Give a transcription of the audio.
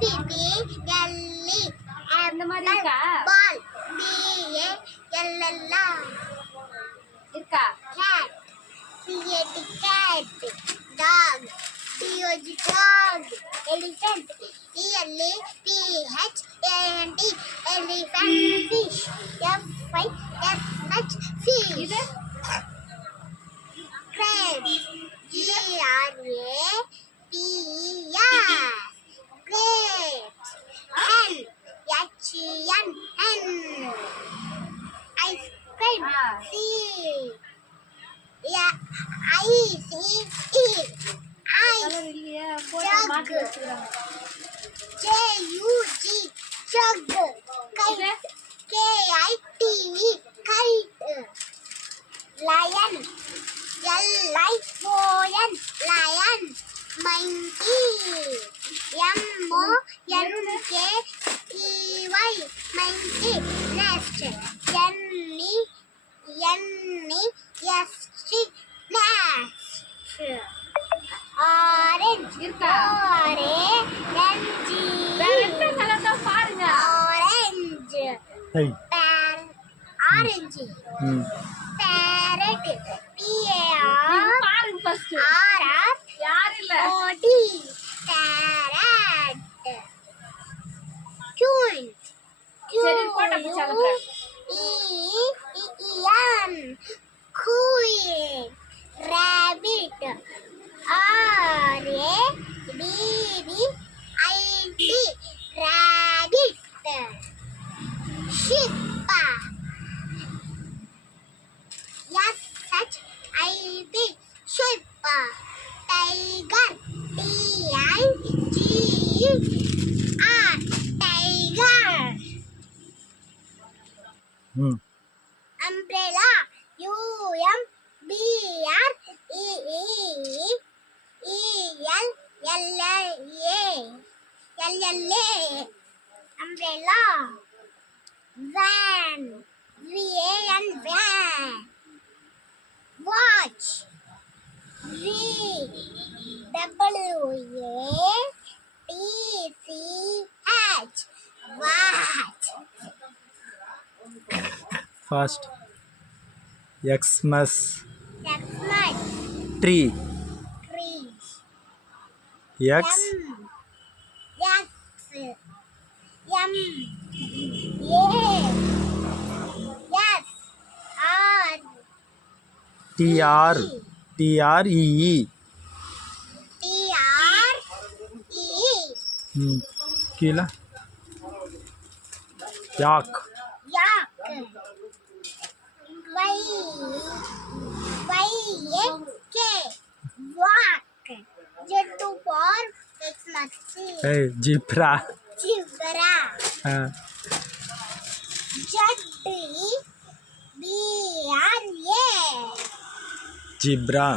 பிபி எல்லி இந்த மாதிரி இருக்கா பால் பிஏ எல்லல்லா இருக்கா cat C A T cat dog D O G dog elephant ELE PH ANT elephant fish FISH fish இது crab GRAPES grapes hen HEN ice cream ICE ice இல்லையா போட்டோ மாத்தி வச்சுக்கிறாங்க JUG jug kite KITE kite lion LION lion monkey MONKEY monkey nest NEST nest orange இருக்கா orange வேற என்ன கலர் தான் பாருங்க orange Hey. orange parrot நீங்க பாருங்க ஃபர்ஸ்ட் யார் இல்ல PARROT parrot queen சரி போட்டோ பிடிச்சு அனுப்புறேன் EN queen rabbit RABBIT rabbit sheep SHIP sheep tiger TIGER tiger umbrella UMBREELLA umbrella van VAN van watch WATCH watch Fast. Xmas Xmas tree. tree X M A S R TR TREE. TRE கீழே yak. yak YAK walk Z for Xmas Hey, zebra. zebra ZBRA Zebra.